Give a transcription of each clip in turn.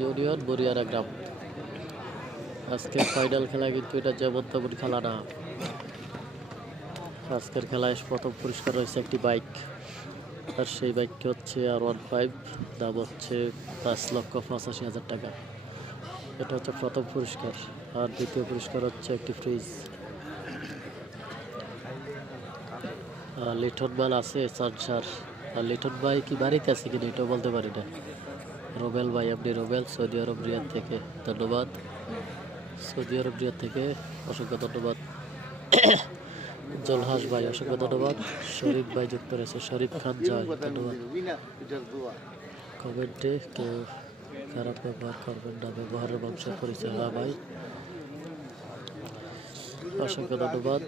Union বরিয়ারা গ্রাম। আজকের final খেলা কিন্তু এটা যেমন তেমন খেলা না। আজকের খেলায় প্রথম পুরস্কার রয়েছে একটি বাইক, আর সেই বাইকটি হচ্ছে R15, দাম হচ্ছে 5,85,000 টাকা। এটা হচ্ছে প্রথম পুরস্কার। আর দ্বিতীয় পুরস্কার হচ্ছে একটি ফ্রিজ। লিটন মাল আছে সানসার। আর লিটন ভাই কি বাড়িতে আছে কিনা এটাও বলতে পারি না। রোবেল ভাই, আপনি রোবেল সৌদি আরব রিয়াদ থেকে, ধন্যবাদ। সৌদি আরব রিয়াদ থেকে অসংখ্য ধন্যবাদ। জলহাস ভাই অসংখ্য ধন্যবাদ। শরীফ ভাই যুক্ত রয়েছে, শরীফ খান জয় ধন্যবাদ। কমেন্টে কেউ খারাপ ব্যবহার করবেন না, ব্যবহারের মানুষের পরিচয়। হ্যাঁ ভাই, অসংখ্য ধন্যবাদ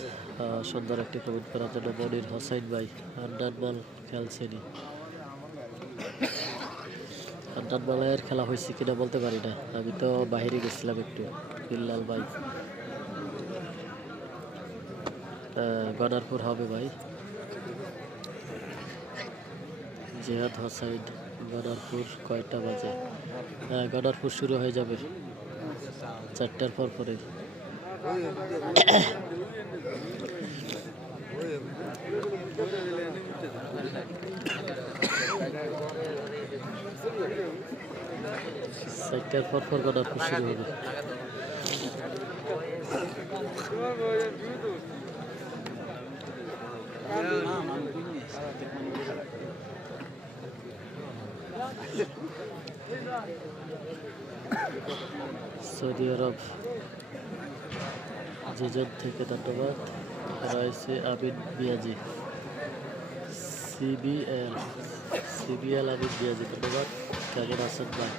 সুন্দর একটি কমেন্ট করার জন্য। মনির হোসাইন ভাই, আন্ডান বল খেলছেনি। আন্ডান বলের খেলা হয়েছে কিনা বলতে পারি না, আমি তো বাহিরে গেছিলাম একটু। বিল্লাল ভাই, গনারপুর হবে ভাই। জিহাদ হোসাইন, গনারপুর কয়টা বাজে? হ্যাঁ, গনারপুর শুরু হয়ে যাবে 4টার পর পরে। সাইটটার পর পর গনারপুর শুরু হবে। সৌদি আরব যেজন থেকে ধন্যবাদ। রয়েছে আবিন মিয়াজি, সিবিএল আবিন মিয়াজি ধন্যবাদ। কেমন আছেন ভাই?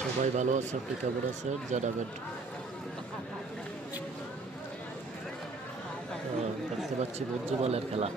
সবাই ভালো আছে, আপনি কেমন আছেন জানাবেন। দেখতে পাচ্ছি মঞ্জুমালের খেলা।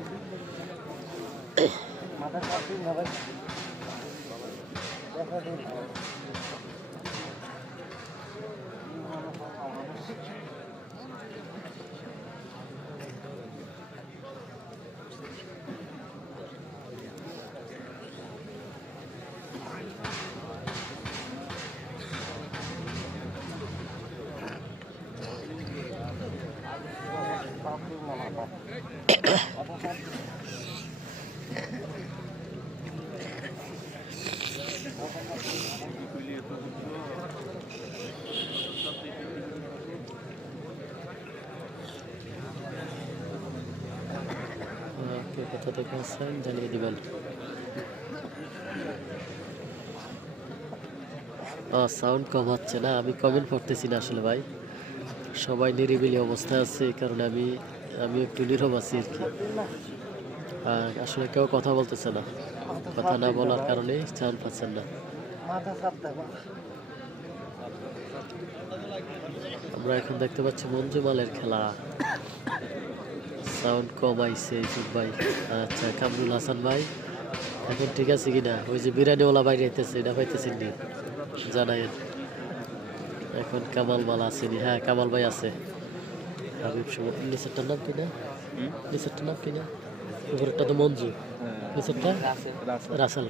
কোথা থেকে আসছেন জানিয়ে দিবেন। সাউন্ড কম হচ্ছে না, আমি কমেন্ট পড়তেছি না আসলে ভাই। সবাই নিরিবিলি অবস্থায় আছে, এই কারণে আমি একটু নীরব আছি আর কি। আসলে কেউ কথা বলতেছে না, কথা না বলার কারণে চান পাচ্ছেন না। আমরা এখন দেখতে পাচ্ছি মঞ্জুমালের খেলা। সাউন্ড কম আইছে ইউসুফ ভাই। আচ্ছা, কামরুল হাসান ভাই এখন ঠিক আছে কিনা? ওই যে বিরিয়ানিওয়ালা বাইরে আইতেছে, এটা পাইতেছেন নি জানাইন। এখন কামাল মাল আসেনি? হ্যাঁ, কামাল ভাই আছে। হাবিব সুমন, নিচেরটার নাম কিনা? নিচেরটার নাম কিনা? উপরেরটা তো মঞ্জু, নিচেরটা রাসেল।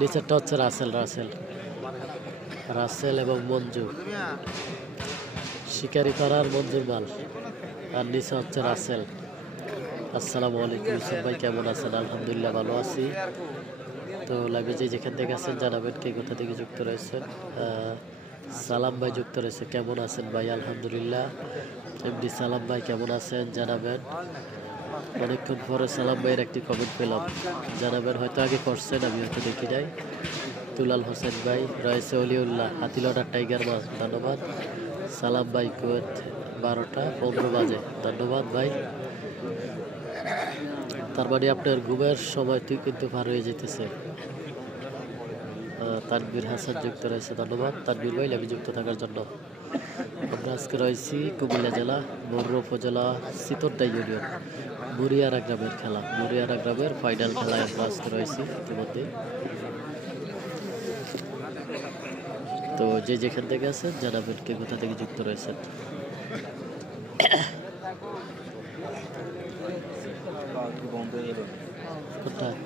নিচেরটা হচ্ছে রাসেল এবং মঞ্জু। শিকারি পাড়ার মঞ্জুর মাল, আর নিচে হচ্ছে রাসেল। আসসালামু আলাইকুম ইউসুফ ভাই, কেমন আছেন? আলহামদুলিল্লাহ ভালো আছি। তো লাইভে যেখান থেকে আছেন জানাবেন কে কোথা থেকে যুক্ত রয়েছেন। সালাম ভাই যুক্ত রয়েছে, কেমন আছেন ভাই? আলহামদুলিল্লাহ। এমডি সালাম ভাই কেমন আছেন জানাবেন। অনেকক্ষণ পরে সালাম ভাইয়ের একটি কমেন্ট পেলাম, জানাবেন। হয়তো আগে করছেন, আমি হয়তো দেখি নাই। দুলাল হোসেন ভাই রয়েছে, অলিউল্লাহ হাতিলডার টাইগার মাছ ধন্যবাদ। সালাম ভাই কুয়েত 12টা 15 বাজে ধন্যবাদ ভাই। তার মানে আপনার ঘুমের সময় তুই কিন্তু পার হয়ে যেতেছে। তানবীর হাসান যুক্ত রয়েছে, ধন্যবাদ তানবীর ভাই লাভি যুক্ত থাকার জন্য। আমরা আজকে রয়েছি কুমিল্লা জেলা বড় উপজেলা সিতরডা ইউনিয়ন বুরিয়ারা গ্রামের খেলা। বুরিয়ারা গ্রামের ফাইনাল খেলায় আমরা আজকে রয়েছি ইতিমধ্যে। তো যেখান থেকে আছেন জানাবেন কে কোথা থেকে যুক্ত রয়েছেন। কোথায়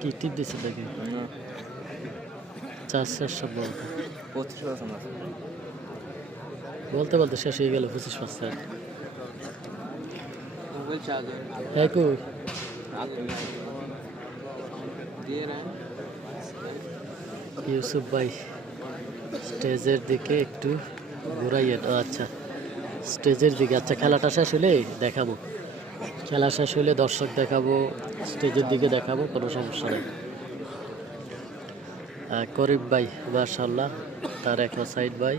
কি টিপ দিচ্ছে নাকি 400 সম্ভবত বলতে বলতে শেষ হয়ে গেল 25%। হ্যাঁ কই ইউসুফ ভাই স্টেজের দিকে একটু ঘুরাইয়েন। আচ্ছা স্টেজের দিকে, আচ্ছা খেলাটা শেষ হলে দেখাবো, খেলা শেষ হলে দর্শক দেখাবো, স্টেজের দিকে দেখাবো, কোনো সমস্যা নেই। করিম ভাই মাশাআল্লাহ, তার এক সাইড ভাই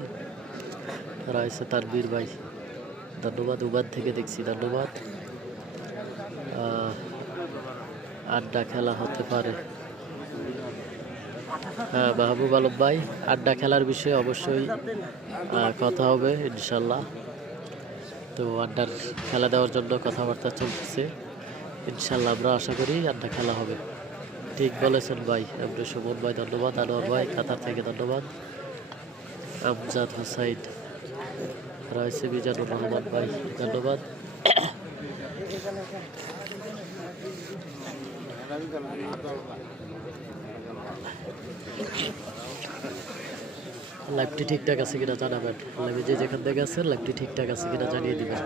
রয়েছে তার বীর ভাই, ধন্যবাদ। উবাদ থেকে দেখছি, ধন্যবাদ। আড্ডা খেলা হতে পারে। হ্যাঁ মাহবুব আলম ভাই, আড্ডা খেলার বিষয়ে অবশ্যই কথা হবে ইনশাল্লাহ। তো আড্ডার খেলা দেওয়ার জন্য কথাবার্তা চলতেছে, ইনশাল্লাহ আমরা আশা করি আড্ডা খেলা হবে। ঠিক বলেছেন ভাই। আপনি সুমন ভাই ধন্যবাদ, আনোয়ার ভাই কাতার থেকে ধন্যবাদ, আমজাদ হোসাইন রয়েছে, মিজানুর রহমান ভাই ধন্যবাদ। লাইভটি ঠিকঠাক আছে কিনা জানাবেন, লাইভে যে যেখান থেকে আছেন লাইভটি ঠিকঠাক আছে কিনা জানিয়ে দিবেন।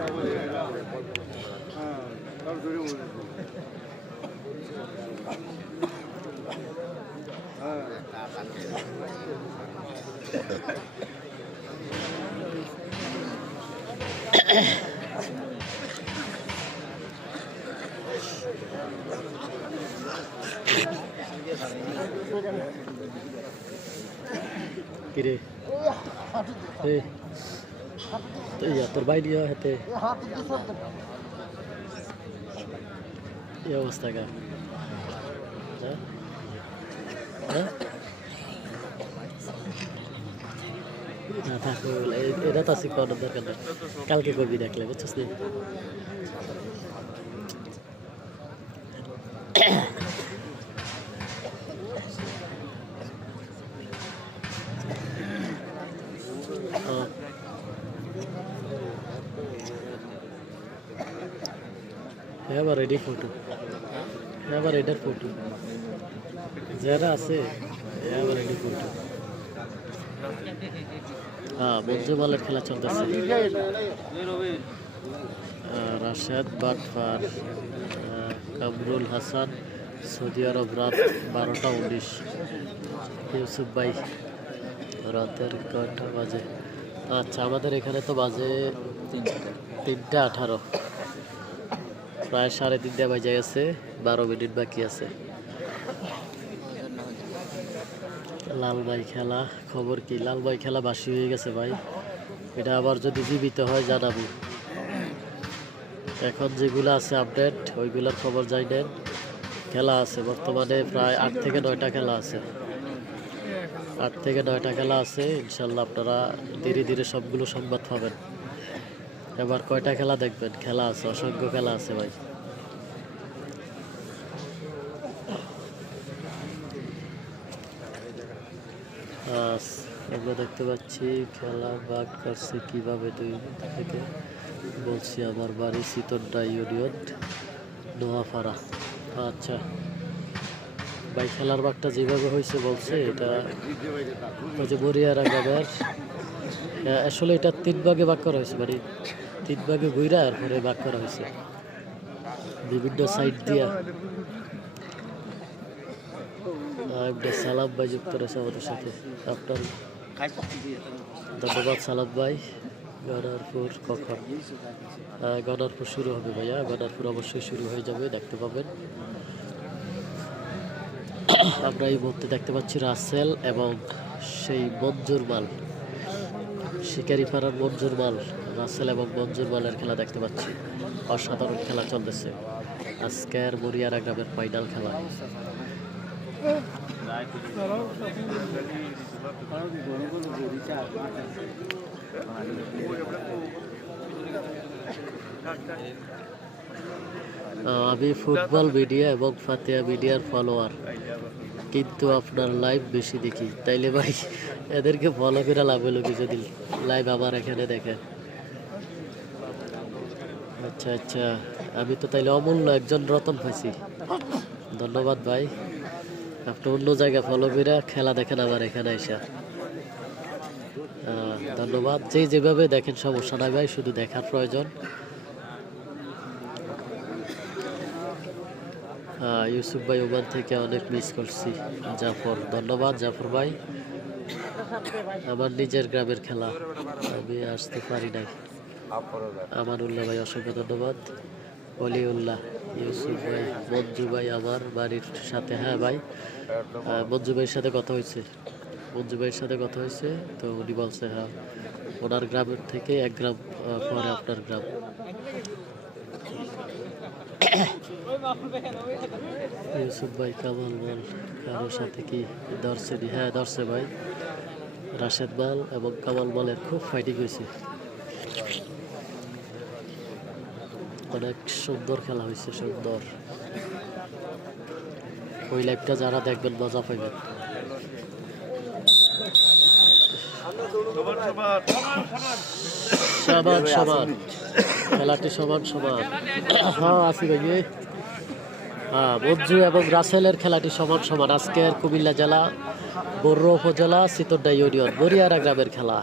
কিরে তোর ভাই নিয়ে হাতে এই অবস্থা গা, না থাকো এটা তো আছে করার দরকার নেই, কালকে কবি দেখলে বুঝছিস নি। এবার রেডি ফটো, এবার এটার ফটো যারা আছে এবার রেডি ফটো। হ্যাঁ মঞ্জুমালের খেলা চলতেছে। রাশেদ বাটফার, কামরুল হাসান, সৌদি আরব রাত 12টা 19। ইউসুফ ভাই রাতের কয়টা বাজে? আচ্ছা আমাদের এখানে তো বাজে 3টা 18, প্রায় 3:30 বাজে গেছে, 12 মিনিট বাকি আছে। লাল ভাই খেলা খবর কি? লাল ভাই খেলা বাসি হয়ে গেছে ভাই, এটা আবার যদি জীবিত হয় জানাবো। এখন যেগুলো আছে আপডেট ওইগুলোর খবর যাই নেন। খেলা আছে বর্তমানে প্রায় 8 থেকে 9টা খেলা আছে, 8 থেকে 9টা খেলা আছে। ইনশাল্লাহ আপনারা ধীরে ধীরে সবগুলো সংবাদ পাবেন। এবার কয়টা খেলা দেখবেন? খেলা আছে, অসংখ্য খেলা আছে ভাই। আমরা দেখতে পাচ্ছি খেলা ভাগ করছে কিভাবে, 2 থেকে বলছি আমার বাড়ি সিতনটা ইউনিয়ন নোয়াপাড়া। আচ্ছা ভাই খেলার ভাগটা যেভাবে হয়েছে বলছে এটা ওই যে বরিয়ারা গ্রামের, আসলে এটা 3 ভাগে ভাগ করা হয়েছে, মানে 3 ভাগে ঘুরা এরপরে ভাগ করা হয়েছে বিভিন্ন সাইড দিয়া। সালাম ভাই যুক্ত রয়েছে আমাদের সাথে, আপনার ধন্যবাদ সালাম ভাই। গণারপুর কখন? গণারপুর শুরু হবে ভাইয়া, গণারপুর অবশ্যই শুরু হয়ে যাবে, দেখতে পাবেন। আমরা এই মুহূর্তে দেখতে পাচ্ছি রাসেল এবং সেই মঞ্জুর মাল, শিকারিপাড়ার মঞ্জুর মাল, রাসেল এবং মঞ্জুর মালের খেলা দেখতে পাচ্ছি। অসাধারণ খেলা চলতেছে আজকের বরিয়ারা গ্রামের ফাইনাল খেলা। আমি ফুটবল মিডিয়া এবং ফাতিয়া মিডিয়ার ফলোয়ার, কিন্তু আপনার লাইভ বেশি দেখি। তাইলে ভাই এদেরকে ফলো করে লাভ হলো কি যদি লাইভ আবার এখানে দেখে। আচ্ছা আচ্ছা, আমি তো তাইলে অমূল্য একজন রতন পাইছি। ধন্যবাদ ভাই, আপনি অন্য জায়গায় ফলো করে খেলা দেখেন আমার এখানে এসে। ধন্যবাদ, যে যেভাবে দেখেন সমস্যা নাই ভাই, শুধু দেখার প্রয়োজন। ইউসুফ ভাই ওমান থেকে অনেক মিস করছি। জাফর, ধন্যবাদ জাফর ভাই। আমার নিজের গ্রামের খেলা, আমি আসতে পারি নাই। আমানুল্লাহ ভাই অসংখ্য ধন্যবাদ। অলিউল্লাহ, ইউসুফ ভাই, মঞ্জু ভাই আমার বাড়ির সাথে। হ্যাঁ ভাই, মঞ্জু ভাইয়ের সাথে কথা হয়েছে, মঞ্জু ভাইয়ের সাথে কথা হয়েছে, তো উনি বলছে হ্যাঁ ওনার গ্রামের থেকে 1 গ্রাম পরে আপনার গ্রাম। ইউসুফ ভাই কামাল বল কারোর সাথে কি ধরছেনি? হ্যাঁ ধরছে ভাই, রাশেদ মাল এবং কামাল মালের খুব ফাইটিং হয়েছে, অনেক সুন্দর খেলা হয়েছে, সুন্দর। ওই লাইভটা যারা দেখবেন মজা পাইবেন। সমান সমান, খেলাটি সমান সমান। হ্যাঁ আসি ভাই, হ্যাঁ মঞ্জু এবং রাসেলের খেলাটি সমান সমান। আজকের কুমিল্লা জেলা বর্র উপজেলা চিতরডা ইউনিয়ন বরিয়ারা গ্রামের খেলা।